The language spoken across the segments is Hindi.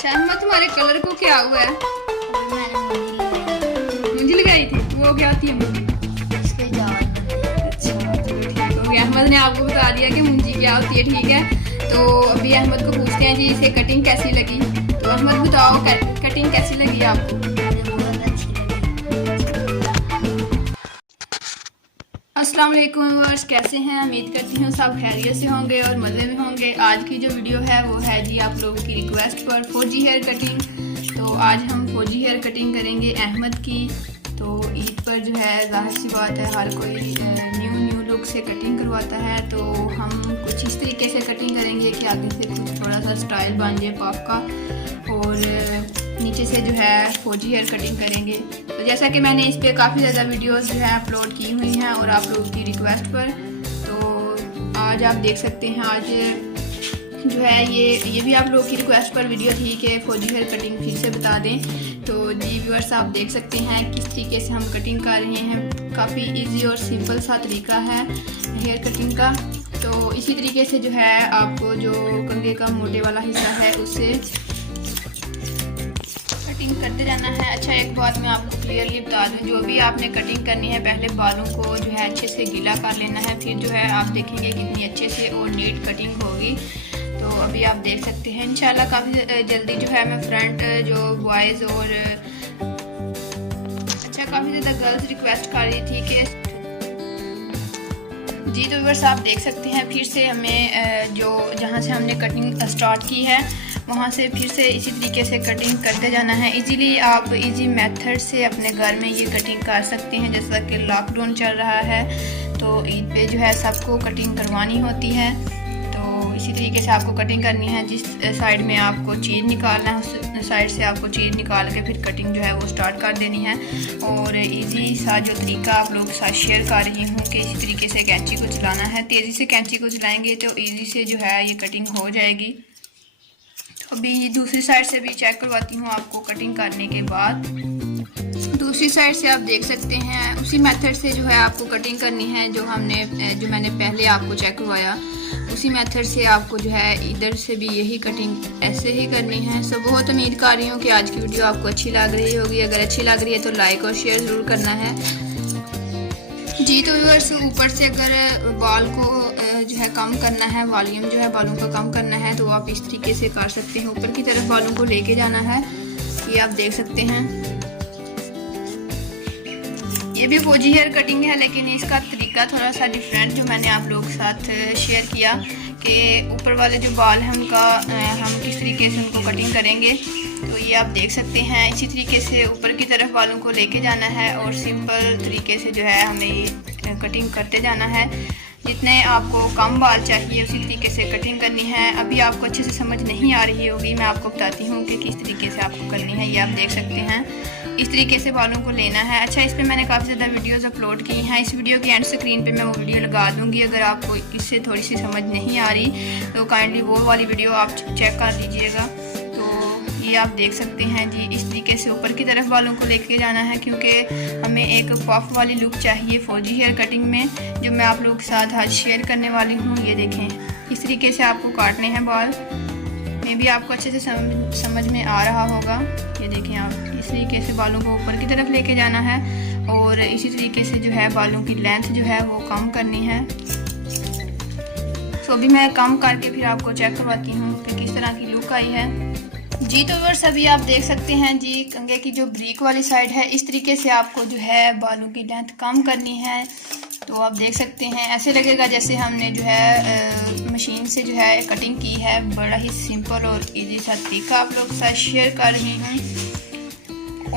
अच्छा अहमद, तुम्हारे कलर को क्या हुआ है? मुंजी लगाई थी। वो क्या होती है मुंजी? अच्छा चलो ठीक हो गया। अहमद ने आपको बता दिया कि मुंजी क्या होती है। ठीक है, तो अभी अहमद को पूछते हैं जी इसे कटिंग कैसी लगी। तो अहमद बताओ कटिंग कैसी लगी आपको? अस्सलाम वालेकुम व्यूअर्स, कैसे हैं? उम्मीद करती हूँ सब खैरियत से होंगे और मज़े में होंगे। आज की जो वीडियो है वो है जी आप लोगों की रिक्वेस्ट पर फौजी हेयर कटिंग। तो आज हम फौजी हेयर कटिंग करेंगे अहमद की। तो ईद पर जो है ज़ाहिर सी बात है हर कोई न्यू लुक से कटिंग करवाता है। तो हम कुछ इस तरीके से कटिंग करेंगे कि आगे से कुछ थोड़ा सा स्टाइल बन जाए पॉप का, और नीचे से जो है फौजी हेयर कटिंग करेंगे। तो जैसा कि मैंने इस पर काफ़ी ज़्यादा वीडियोस जो है अपलोड की हुई हैं और आप लोगों की रिक्वेस्ट पर। तो आज आप देख सकते हैं, आज जो है ये भी आप लोगों की रिक्वेस्ट पर वीडियो थी कि फौजी हेयर कटिंग फिर से बता दें। तो जी व्यूअर्स, आप देख सकते हैं किस तरीके से हम कटिंग कर रहे हैं। काफ़ी ईजी और सिंपल सा तरीका है हेयर कटिंग का। तो इसी तरीके से जो है आपको जो कंघे का मोटे वाला हिस्सा है उससे कटिंग करते जाना है। अच्छा, एक बात मैं आपको क्लियरली बता दूं, जो भी आपने कटिंग करनी है पहले बालों को जो है अच्छे से गीला कर लेना है, फिर जो है आप देखेंगे कितनी अच्छे से और नीट कटिंग होगी। तो अभी आप देख सकते हैं इंशाल्लाह काफ़ी जल्दी जो है मैं फ्रंट जो बॉयज़ और अच्छा काफ़ी ज़्यादा गर्ल्स रिक्वेस्ट कर रही थी कि जी। तो व्यूअर्स, आप देख सकते हैं फिर से हमें जो जहाँ से हमने कटिंग स्टार्ट की है वहाँ से फिर से इसी तरीके से कटिंग करते जाना है। इजीली आप इजी मेथड से अपने घर में ये कटिंग कर सकते हैं। जैसा कि लॉकडाउन चल रहा है तो ईद पे जो है सबको कटिंग करवानी होती है। तो इसी तरीके से आपको कटिंग करनी है। जिस साइड में आपको चीज़ निकालना है उस साइड से आपको चीज़ निकाल के फिर कटिंग जो है वो स्टार्ट कर देनी है। और इजी सा जो तरीका आप लोगों के साथ शेयर कर रही हूँ कि इसी तरीके से कैंची को चलाना है। तेज़ी से कैंची को चलाएँगे तो ईजी से जो है ये कटिंग हो जाएगी। अभी दूसरी साइड से भी चेक करवाती हूँ आपको कटिंग करने के बाद। दूसरी साइड से आप देख सकते हैं उसी मेथड से जो है आपको कटिंग करनी है जो मैंने पहले आपको चेक करवाया। उसी मेथड से आपको जो है इधर से भी यही कटिंग ऐसे ही करनी है। सो बहुत उम्मीद कर रही हूँ कि आज की वीडियो आपको अच्छी लग रही होगी। अगर अच्छी लग रही है तो लाइक और शेयर ज़रूर करना है जी। तो व्यूअर्स, ऊपर से अगर बाल को जो है कम करना है, वॉल्यूम जो है बालों का कम करना है, तो आप इस तरीके से कर सकते हैं। ऊपर की तरफ बालों को लेके जाना है, ये आप देख सकते हैं। ये भी फौजी हेयर कटिंग है लेकिन इसका तरीका थोड़ा सा डिफरेंट जो मैंने आप लोगों के साथ शेयर किया कि ऊपर वाले जो बाल हैं उनका हम किस तरीके से उनको कटिंग करेंगे। तो ये आप देख सकते हैं इसी तरीके से ऊपर की तरफ बालों को लेके जाना है और सिंपल तरीके से जो है हमें ये कटिंग करते जाना है। जितने आपको कम बाल चाहिए उसी तरीके से कटिंग करनी है। अभी आपको अच्छे से समझ नहीं आ रही होगी, मैं आपको बताती हूँ कि किस तरीके से आपको करनी है। ये आप देख सकते हैं इस तरीके से बालों को लेना है। अच्छा, इस पर मैंने काफ़ी ज़्यादा वीडियोस अपलोड की हैं। इस वीडियो की एंड स्क्रीन पे मैं वो वीडियो लगा दूँगी। अगर आपको इससे थोड़ी सी समझ नहीं आ रही तो काइंडली वो वाली वीडियो आप चेक कर लीजिएगा। ये आप देख सकते हैं जी, इस तरीके से ऊपर की तरफ बालों को लेके जाना है क्योंकि हमें एक पफ वाली लुक चाहिए फौजी हेयर कटिंग में, जो मैं आप लोगों के साथ आज शेयर करने वाली हूँ। ये देखें इस तरीके से आपको काटने हैं बाल। मे भी आपको अच्छे से समझ में आ रहा होगा। ये देखें आप इस तरीके से बालों को ऊपर की तरफ लेके जाना है और इसी तरीके से जो है बालों की लेंथ जो है वो कम करनी है। तो अभी मैं कम करके फिर आपको चेक करवाती हूँ कि किस तरह की लुक आई है जी। तो व्यूअर्स, अभी आप देख सकते हैं जी कंघे की जो ब्रीक वाली साइड है इस तरीके से आपको जो है बालों की लेंथ कम करनी है। तो आप देख सकते हैं ऐसे लगेगा जैसे हमने जो है मशीन से जो है कटिंग की है। बड़ा ही सिंपल और इजी सा तरीका आप लोग के साथ शेयर कर रही हूँ।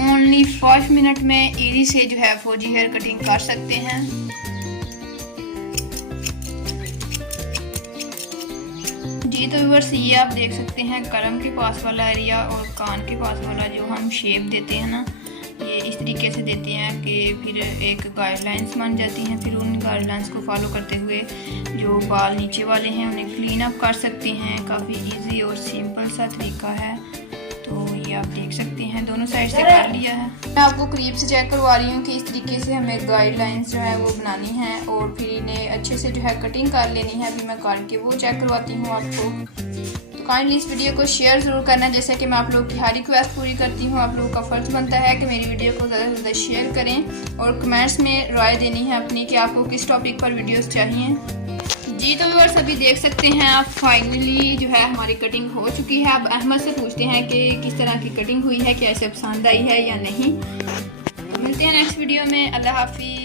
ओनली 5 मिनट में इजी से जो है फौजी हेयर कटिंग कर सकते हैं। जी तो व्यूअर्स, ये आप देख सकते हैं कलम के पास वाला एरिया और कान के पास वाला जो हम शेप देते हैं ना, ये इस तरीके से देते हैं कि फिर एक गाइडलाइंस बन जाती हैं। फिर उन गाइडलाइंस को फॉलो करते हुए जो बाल नीचे वाले हैं उन्हें क्लीन अप कर सकते हैं। काफ़ी इजी और सिंपल सा तरीका है। तो ये आप देख सकते हैं दोनों साइड से कर लिया है। मैं आपको करीब से चेक करवा रही हूँ कि इस तरीके से हमें गाइडलाइंस जो है वो बनानी है और फिर इन्हें अच्छे से जो है कटिंग कर लेनी है। अभी मैं करके वो चेक करवाती हूँ आपको। काइंडली इस वीडियो को शेयर ज़रूर करना, जैसे कि मैं आप लोगों की हर रिक्वेस्ट पूरी करती हूँ। आप लोगों का फ़र्ज़ बनता है कि मेरी वीडियो को ज़्यादा से ज़्यादा शेयर करें और कमेंट्स में राय देनी है अपनी कि आपको किस टॉपिक पर वीडियोस चाहिए। जी तो व्यूअर्स अभी देख सकते हैं आप, फाइनली जो है हमारी कटिंग हो चुकी है। अब अहमद से पूछते हैं कि किस तरह की कटिंग हुई है, क्या इसे पसंद आई है या नहीं। मिलते हैं नेक्स्ट वीडियो में। अल्लाह हाफिज़।